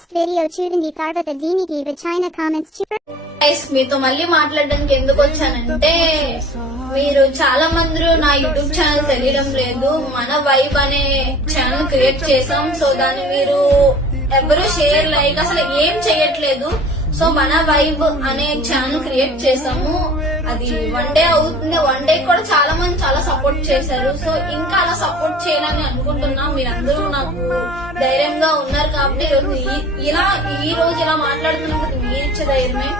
First video చూడండి తర్వాత దీనికి వచ్చిన కామెంట్స్ మీతో మళ్ళీ మాట్లాడడానికి ఎందుకు వచ్చానంటే, మీరు చాలా మంది నా యూట్యూబ్ ఛానల్ తెలియడం లేదు. మన వైబ్ అనే ఛానల్ క్రియేట్ చేసాం. సో దాన్ని మీరు ఎవరు షేర్ లైక్ అసలు ఏం చేయట్లేదు. సో మన వైబ్ అనే ఛానల్ క్రియేట్ చేసాము. అది 1 డే అవుతుంది. 1 డే కూడా చాలా మంది చాలా సపోర్ట్ చేశారు. సో ఇంకా అలా సపోర్ట్ చేయాలని అనుకుంటున్నా. మీరందరూ నాకు ధైర్యంగా ఉన్నారు కాబట్టి ఈ రోజు ఇలా మాట్లాడుతున్నప్పుడు మీరిచ్చే ధైర్యమే.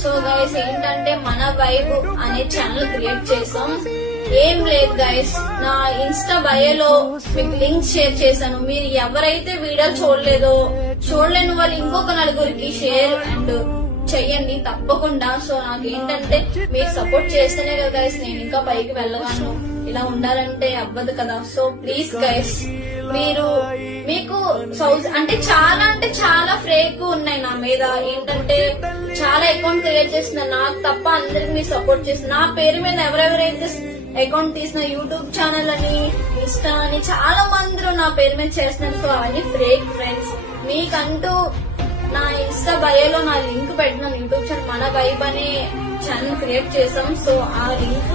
సో గైస్ ఏంటంటే మన వైబ్ అనే ఛానల్ క్రియేట్ చేసాం. ఏం లేదు గైస్, నా ఇన్స్టా బయోలో మీకు లింక్ షేర్ చేశాను. మీరు ఎవరైతే వీడియో చూడలేని వాళ్ళు ఇంకొక నలుగురికి షేర్ అండ్ చెయ్యండి తప్పకుండా. సో నాకేంటంటే మీరు సపోర్ట్ చేస్తేనే కదా గైస్ నేను ఇంకా పైకి వెళ్ళగాను. ఇలా ఉండాలంటే అవ్వదు కదా. సో ప్లీజ్ గైస్, మీకు అంటే చాలా ఫేక్ ఉన్నాయి నా మీద. ఏంటంటే చాలా అకౌంట్ క్రియేట్ చేసిన నాకు తప్ప అందరికి మీరు సపోర్ట్ చేస్తున్నారు. నా పేరు మీద ఎవరెవరైతే అకౌంట్ తీసిన యూట్యూబ్ ఛానల్ అని ఇన్స్టా అని చాలా మంది నా పేరు మీద చేస్తున్నారు. సో అవన్నీ ఫేక్ ఫ్రెండ్స్. మీకంటూ నా ఇన్స్టా బయోలో నా లింక్ పెట్టినాను. యూట్యూబ్ ఛానల్ మన వైబ్ అనే ఛానల్ క్రియేట్ చేసాం. సో ఆ లింక్